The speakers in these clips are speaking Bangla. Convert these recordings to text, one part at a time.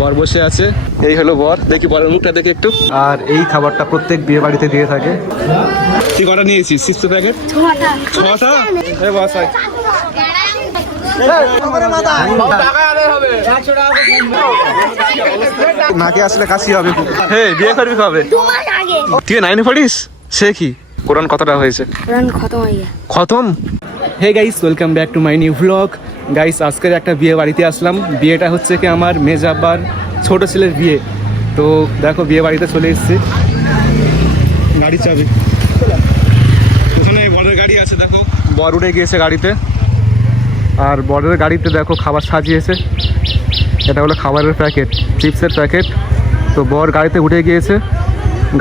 বর বসে আছে, এই হলো বর। দেখি বরের মুখটা দেখে একটু। আর এই খাবারটা প্রত্যেক বিয়ে বাড়িতে দিয়ে থাকে। কি কটা নিয়েছিস? 6 প্যাকেট? 6টা? এই বস ভাই নাকে আসলে কাশি হবে। হে বিয়ে করবি কবে? তুই 9 পড়িস? সে কি কোরআন কতটা হয়েছে? কোরআন খতম হয়ে গেছে। খতম। Hey guys, welcome back to my new vlog. Guys, আজকের একটা বিয়ে বাড়িতে আসলাম। বিয়েটা হচ্ছে কি আমার মেজাব্বার ছোট ছেলের বিয়ে। তো দেখো বিয়ে বাড়িতে চলে এসেছি। গাড়ি চাবি ওখানে, বরের গাড়ি আছে। দেখো বর উঠে গিয়েছে গাড়িতে। আর বরের গাড়িতে দেখো খাবার সাজিয়েছে। এটা হলো খাবারের প্যাকেট, চিপসের প্যাকেট। তো বর গাড়িতে উঠে গিয়েছে,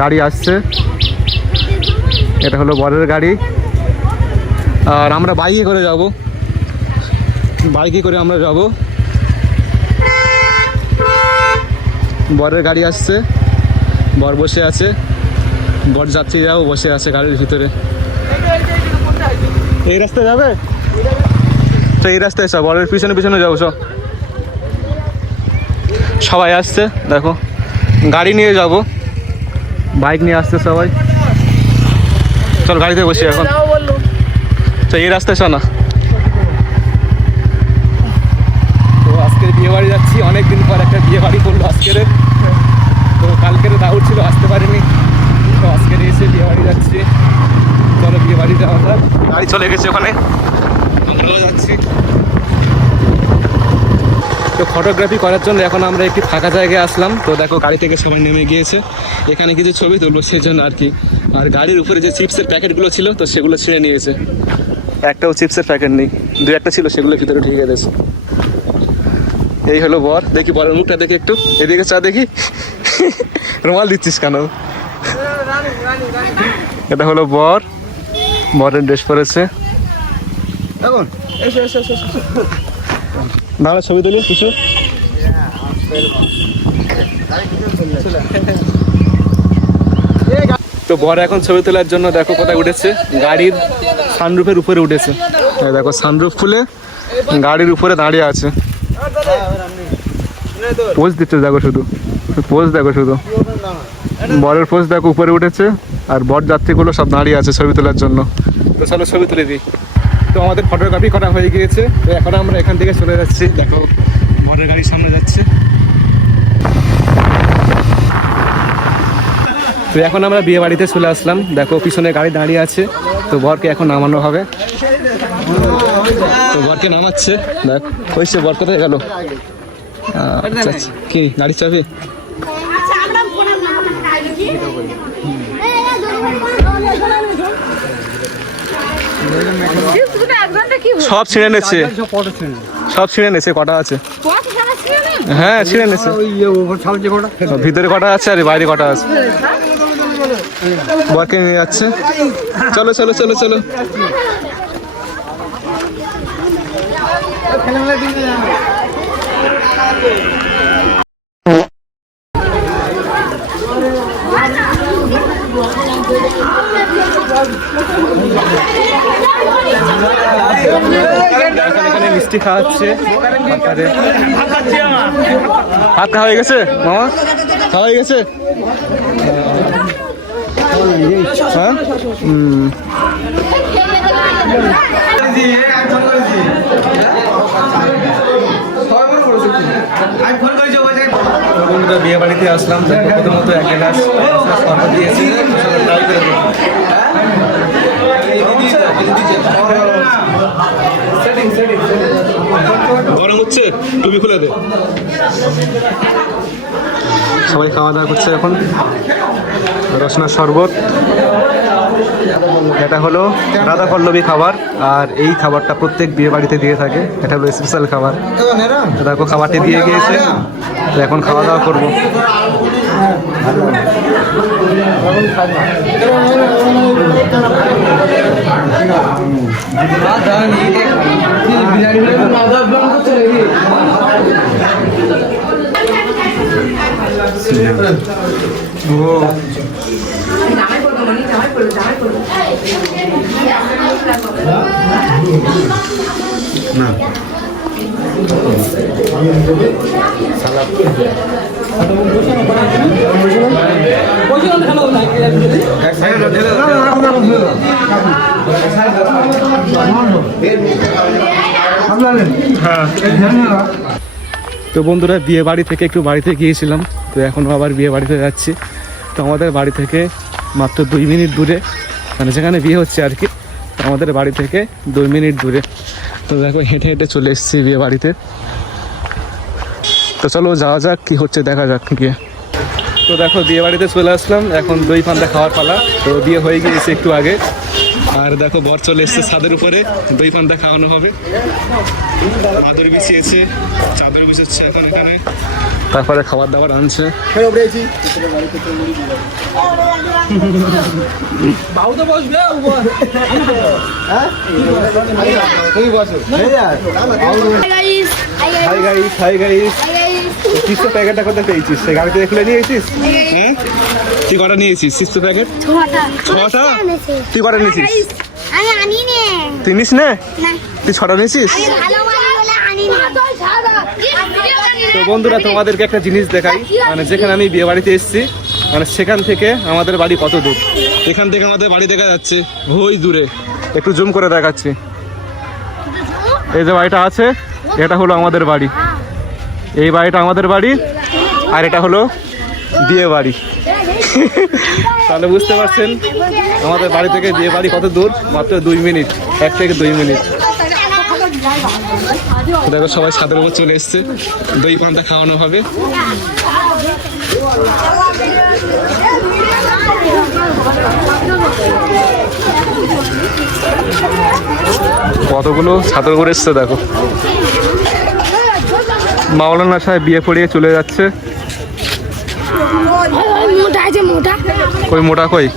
গাড়ি আসছে। এটা হলো বরের গাড়ি। আর আমরা বাইকে করে যাব, বাইকে করে আমরা যাব। বরের গাড়ি আসছে, বর বসে আছে, বর যাত্রীরাও বসে আছে গাড়ির ভিতরে। এই রাস্তায় যাবে তো এই রাস্তায় সব বরের পিছনে পিছনে যাবো। সবাই আসছে, দেখো গাড়ি নিয়ে যাব, বাইক নিয়ে আসছে সবাই। চল গাড়িতে বসি এখন। তো এই রাস্তায় শোনা। তো আজকের বিয়ে বাড়ি যাচ্ছি, অনেকদিন পর একটা বিয়ে বাড়ি করলো আজকের। তো কালকের দাউদ ছিল, আসতে পারিনি। তো আজকের এসে বিয়ে বাড়ি যাচ্ছি। চলো বিয়ে বাড়ি যাওয়া যাক। গাড়ি চলে গেছে ওখানে, আমরাও যাচ্ছি। তো ফটোগ্রাফি করার জন্য এখন আমরা একটি ফাঁকা জায়গায় আসলাম। তো দেখো গাড়ি থেকে সবাই নেমে গিয়েছে, এখানে কিছু ছবি তুলবো সেই জন্য আর কি। আর গাড়ির উপরে যে চিপসের প্যাকেটগুলো ছিল তো সেগুলো ছিঁড়ে নিয়েছে। একটাও চিপসের প্যাকেট নেই, 2-1টা ছিল, সেগুলো ভিতরে ঢুকে গেছে। এই হলো বর। দেখি বরের মুখটা দেখি একটু, এদিকে চা দেখি। রুমাল দিচ্ছিস কেন? এটা হলো বর, বরের ড্রেস পরেছে। দাঁড়া ছবি তুলি কিছু। তো বর এখন ছবি তোলার জন্য দেখো কোথায় উঠেছে, গাড়ির সানরুফের উপরে উঠেছে। দেখো সানরুফ খুলে গাড়ির উপরে দাঁড়িয়ে আছে, পোজ দিচ্ছে। দেখো শুধু পোজ, দেখো শুধু বরের পোজ দেখো, উপরে উঠেছে। আর বর যাত্রীগুলো সব দাঁড়িয়ে আছে ছবি তোলার জন্য। তো চলো ছবি তুলে দিই। তো আমাদের ফটোগ্রাফি করা হয়ে গিয়েছে। তো এখন আমরা এখান থেকে চলে যাচ্ছি। দেখো বরের গাড়ির সামনে যাচ্ছে। তো এখন আমরা বিয়ে বাড়িতে চলে আসলাম। দেখো পিছনে গাড়ি দাঁড়িয়ে আছে। তো বরকে এখন নামানো হবে। তো বরকে নামাচ্ছে। দেখ হয়েছে, বর কোথায় গেল? আচ্ছা কি গাড়ি চাবি? সব ছিঁড়ে নেছে, সব ছিঁড়ে নেছে। কটা আছে? হ্যাঁ ছিঁড়ে নেছে। ভিতরে কটা আছে আর বাইরে কটা আছে। বরকে নিয়ে যাচ্ছে। চলো চলো চলো চলো। এখানে মিষ্টি খাওয়াচ্ছে। ভাত খাওয়া হয়ে গেছে মামা? খাওয়া হয়ে গেছে? হ্যাঁ বিয়ে বাড়িতে আসলাম। প্রথমত 1 গ্লাস দিয়েছি। গরম হচ্ছে, টুপি খুলে দে। সবাই খাওয়া দাওয়া করছে এখন। রসনার শরবত, এটা হলো রাধা পল্লবী খাবার। আর এই খাবারটা প্রত্যেক বিয়ে বাড়িতে দিয়ে থাকে। এটা হলো স্পেশাল খাবার। দেখো খাবারটি দিয়ে গিয়েছে, এখন খাওয়া দাওয়া করবো। না তো বন্ধুরা বিয়ে বাড়ি থেকে একটু বাড়িতে গিয়েছিলাম, তো এখনও আবার বিয়ে বাড়িতে যাচ্ছি। তো আমাদের বাড়ি থেকে মাত্র 2 মিনিট দূরে, মানে যেখানে বিয়ে হচ্ছে আর কি, আমাদের বাড়ি থেকে 2 মিনিট দূরে। তো দেখো হেঁটে হেঁটে চলে এসেছি বিয়ে বাড়িতে। তো চলো যাওয়া যাক, কি হচ্ছে দেখা যাক গিয়ে। তো দেখো বিয়ে বাড়িতে চলে আসলাম, এখন দই পান্তা খাওয়ার পালা। তো বিয়ে হয়ে গিয়েছে একটু আগে, আর দেখো বর চলে এসছে ছাদের উপরে, দই পান্তা খাওয়ানো হবে। আদর বিছিয়েছে, চাদর বিছাচ্ছে এখন এখানে, তারপরে খাবার দাবার আনছে। চিপসের প্যাকেটটা কোথায় পেয়েছিস? সে গাড়িতে খুলে নিয়ে এসেছিস? হ্যাঁ, তুই কটা নিয়েছিস চিপসের প্যাকেট? 6টা। তুই কটা নিয়েছিস? তুই নিস না? তুই 6টা নিয়েছিস? তো বন্ধুরা তোমাদেরকে একটা জিনিস দেখাই, মানে যেখানে আমি বিয়ে বাড়িতে এসেছি, মানে সেখান থেকে আমাদের বাড়ি কত দূর। এখান থেকে আমাদের বাড়ি দেখা যাচ্ছে ওই দূরে, একটু জুম করে দেখাচ্ছি। এই যে বাড়িটা আছে, এটা হলো আমাদের বাড়ি। এই বাড়িটা আমাদের বাড়ি, আর এটা হলো বিয়ে বাড়ি। তাহলে বুঝতে পারছেন আমাদের বাড়ি থেকে বিয়ে বাড়ি কত দূর, মাত্র 2 মিনিট, 1 থেকে 2 মিনিট। দেখো সবাই ছাদের উপর চলে এসছে, দই পান্তা খাওয়ানো হবে। কতগুলো ছাদের উপর এসছে দেখো। মাওলানা সাহেব বিয়ে পড়িয়ে চলে যাচ্ছে। কই মোটা কই?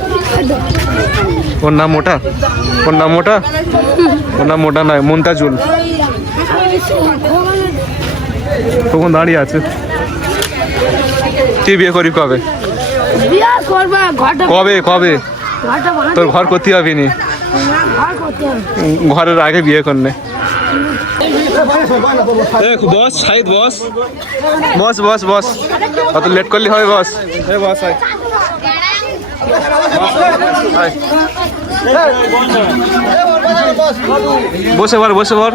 ওর নাম মোটা? ওর নাম মোটা? ওর নাম মোটা নয়, মুনতাজুল। তখন দাঁড়িয়ে আছে। তুই বিয়ে করবি কবে? কবে কবে? তোর ঘর করতে হবে নি, ঘরের আগে বিয়ে করনে। বস শাহিদ, বস বস বস বস, অত লেট করলে হবে? বস বস বসে পর, বসে পর।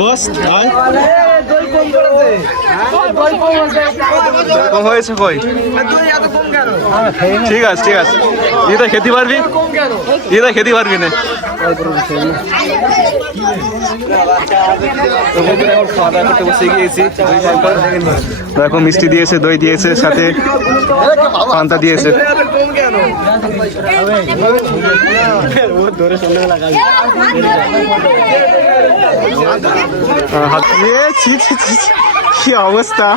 বস কম হয়েছে কই? ঠিক আছে ঠিক আছে, এটা খেতে পারবি, এটা খেতে পারবি না। খাওয়া দাওয়া করতে বসে গিয়েছি। দেখো মিষ্টি দিয়েছে, দই দিয়েছে, সাথে পান্তা দিয়েছে। কি অবস্থা!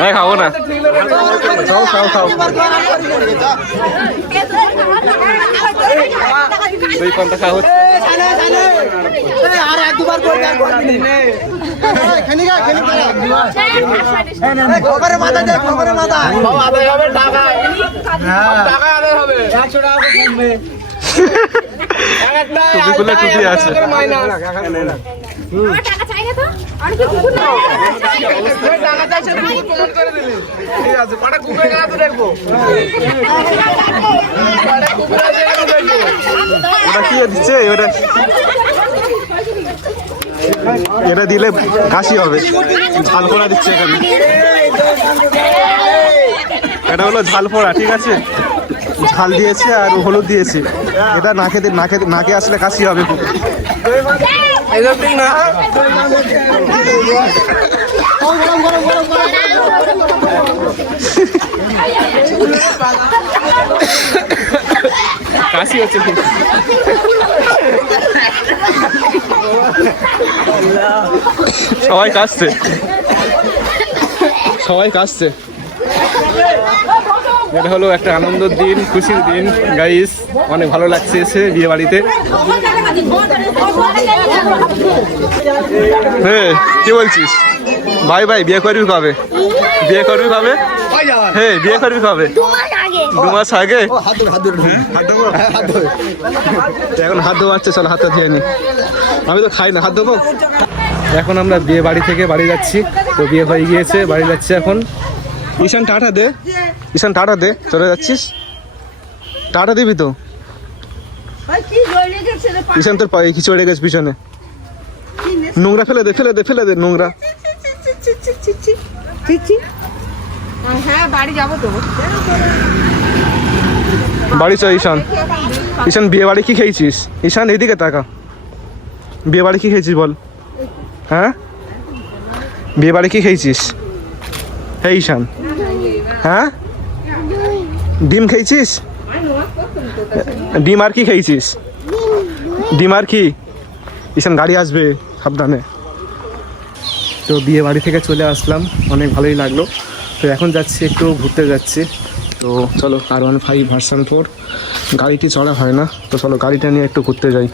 হ্যাঁ খাবো না, খাও খাও খাও। দই পান্তা খাওয়া হচ্ছে। টুপি আছে। ওটা কি দিচ্ছে? এটা দিলে কাশি হবে। ঝাল পোড়া দিচ্ছে এখানে, এটা হলো ঝাল পোড়া, ঠিক আছে? ঝাল দিয়েছে আর হলুদ দিয়েছে, এটা নাকে আসলে কাশি হবে খুব। কাশি হচ্ছে সবাই কাশছে, সবাই কাশছে। এটা হলো একটা আনন্দের দিন, খুশির দিন গাইস, অনেক ভালো লাগছে এসে বিয়ে বাড়িতে। হ্যাঁ কি বলছিস ভাই? ভাই বিয়ে করবি কবে? বিয়ে করবি কবে? হ্যাঁ বিয়ে করবি কবে? দু মাস আগে হাত ধরে এখন হাত ধোয়াচ্ছে, চলো হাতটা ধুয়ে নি। আমি তো খাই না, হাত ধোবো। এখন আমরা বিয়ে বাড়ি থেকে বাড়ি যাচ্ছি, তো বিয়ে হয়ে গিয়েছে, বাড়ি যাচ্ছি এখন। ঈশান টাটা দে, ঈশান টাটা দে, চলে যাচ্ছিস? টাটা দিবি তো? ঈশান তোর পায়ে কিছু চড়ে গেছে পিছনে, নোংরা ফেলে দে, ফেলে দে, ফেলে দে নোংরা। হ্যাঁ বাড়ি যাবো তো। বাড়ি চ ঈশান। ঈশান বিয়ে বাড়ি কি খেয়েছিস? ঈশান এইদিকে তাকা, বিয়ে বাড়ি কি খেয়েছিস বল? হ্যাঁ বিয়ে বাড়ি কি খেয়েছিস? হ্যাঁ ঈশান, হ্যাঁ ডিম খেয়েছিস? ডিম আর কি খেয়েছিস? ডিম আর কি? ঈশান গাড়ি আসবে, সাবধানে। তো বিয়ে বাড়ি থেকে চলে আসলাম, অনেক ভালোই লাগলো। তো এখন যাচ্ছি, একটু ঘুরতে যাচ্ছি। তো চলো, R15 গাড়িটি চড়া হয় না, তো চলো গাড়িটা নিয়ে একটু ঘুরতে যাই।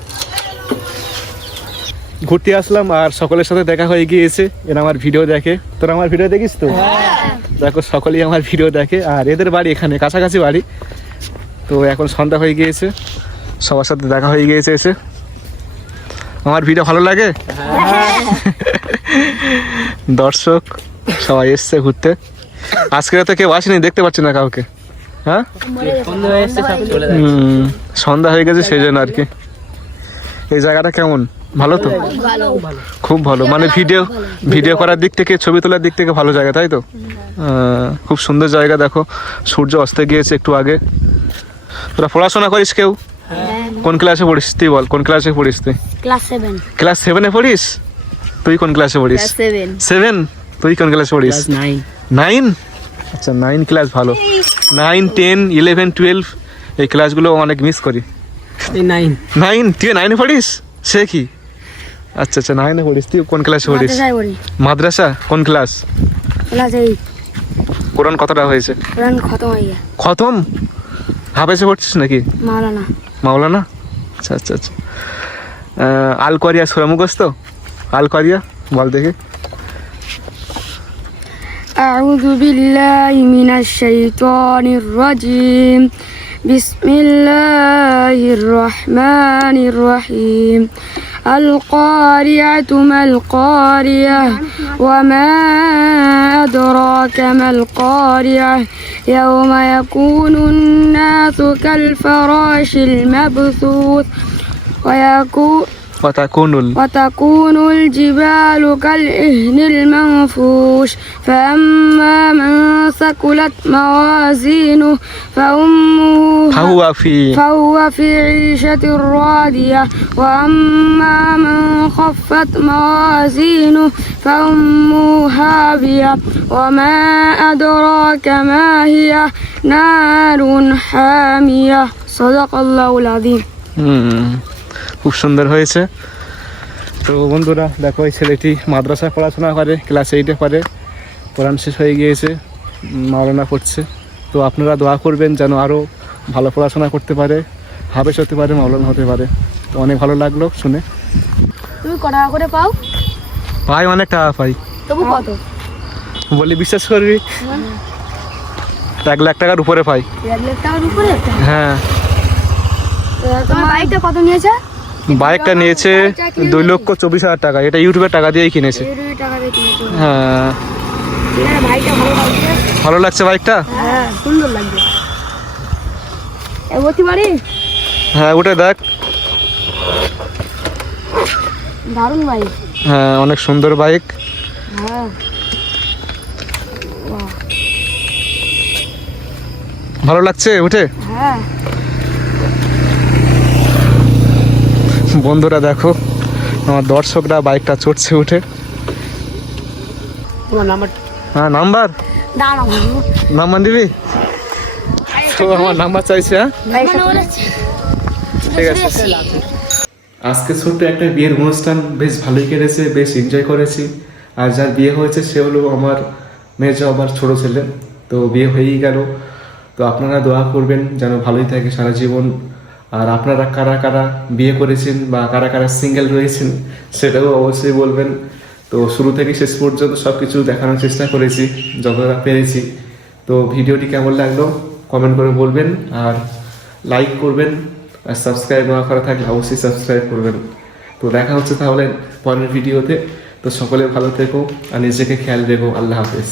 ঘুরতে আসলাম আর সকলের সাথে দেখা হয়ে গিয়েছে। এরা আমার ভিডিও দেখে, তোরা আমার ভিডিও দেখিস তো? দেখো সকলেই আমার ভিডিও দেখে, আর এদের বাড়ি এখানে কাছাকাছি বাড়ি। তো এখন সন্ধ্যা হয়ে গিয়েছে, সবার সাথে দেখা হয়ে গিয়েছে এসে। আমার ভিডিও ভালো লাগে? দর্শক সবাই এসছে ঘুরতে। আজকে তো কেউ আসেনি, দেখতে পাচ্ছি না কাউকে। হ্যাঁ সন্ধ্যা হয়ে গেছে সেই জন্য আর কি। এই জায়গাটা কেমন, ভালো তো? খুব ভালো, মানে ভিডিও করার দিক থেকে, ছবি তোলার দিক থেকে ভালো জায়গা, তাই তো? খুব সুন্দর জায়গা। দেখো সূর্য অস্তে গিয়েছে একটু আগে। তোরা পড়াশোনা করিস কেউ? কোন ক্লাসে পড়িস তুই বল? কোন ক্লাসে পড়িস তুই? ক্লাস 7-এ পড়িস? তুই কোন ক্লাসে পড়িস? 7। তুই কোন ক্লাসে পড়িস? 9। আচ্ছা 9 ক্লাস, ভালো। 9, 10, 11, 12 এই ক্লাসগুলো অনেক মিস করি। 9 তুই 9-এ পড়িস? সে কি? আচ্ছা আচ্ছা 9-এ পড়িস। তুই কোন ক্লাসে পড়িস? মাদ্রাসা। কোন ক্লাস? কোরআন কতটা হয়েছে? খতম? হাফেজে পড়ছিস নাকি? মাওলানা। আচ্ছা আচ্ছা আচ্ছা। আল কোরিয়া সূরা মুখস্থ? আল কোরিয়া বল দেখি। أعوذ بالله من الشيطان الرجيم بسم الله الرحمن الرحيم القارعة ما القارعة وما أدراك ما القارعة يوم يكون الناس كالفراش المبثوث وتكون الجبال كالعهن المنفوش فأما من ثقلت موازينه فهو في عيشة راضية وأما من خفت موازينه فأمه هاوية وما أدراك ما هي نار حامية صدق الله العظيم. খুব সুন্দর হয়েছে। তো বন্ধুরা দেখো, এই ছেলেটি মাদ্রাসায় পড়াশোনা করে, ক্লাস 8-এ পড়ে, কোরআন শেষ হয়ে গিয়েছে, মাওলানা পড়ছে। তো আপনারা দোয়া করবেন যেন আরও ভালো পড়াশোনা করতে পারে, হাফেজ হতে পারে, মাওলানা হতে পারে। তো অনেক ভালো লাগলো শুনে। তুমি কত টাকা করে পাও? ভাই অনেক টাকা পাই। তবু কত? বলি বিশ্বাস করবি, 1 লাখ টাকার উপরে পাই। 1 লাখ টাকার উপরে? হ্যাঁ। তোমার বাইকটা কত নিয়েছে? বাইকটা নিয়েছে 2,24,000 টাকা। এটা ইউটিউবের টাকা দিয়েই কিনেছে। হ্যাঁ ভালো লাগছে বাইকটা? হ্যাঁ সুন্দর লাগছে। হ্যাঁ ওটা দেখ, দারুণ বাইক। হ্যাঁ অনেক সুন্দর বাইক। হ্যাঁ ভালো লাগছে উঠে? হ্যাঁ। বন্ধুরা দেখো, আমার দর্শকরা বাইকটা চড়ছে উঠে। হ্যাঁ নাম্বার দিবি তো? আমার নাম্বার চাইছে। হ্যাঁ ঠিক আছে। আজকে ছোট্ট একটা বিয়ের অনুষ্ঠান বেশ ভালোই কেটেছে, বেশ এনজয় করেছি। আর যার বিয়ে হয়েছে সে হলো আমার মেজো আবার ছোট ছেলে। তো বিয়ে হয়েই গেল। তো আপনারা দোয়া করবেন যেন ভালোই থাকে সারা জীবন। আর আপনারা কারা কারা বিয়ে করেছেন বা কারা কারা সিঙ্গেল রয়েছেন সেটাও অবশ্যই বলবেন। তো শুরু থেকে শেষ পর্যন্ত সব কিছু দেখানোর চেষ্টা করেছি যতটা পেরেছি। তো ভিডিওটি কেমন লাগলো কমেন্ট করে বলবেন, আর লাইক করবেন, আর সাবস্ক্রাইব না করা থাকলে অবশ্যই সাবস্ক্রাইব করবেন। তো দেখা হচ্ছে তাহলে পরের ভিডিওতে। তো সকলে ভালো থেকো আর নিজেকে খেয়াল রেখো। আল্লাহ হাফেজ।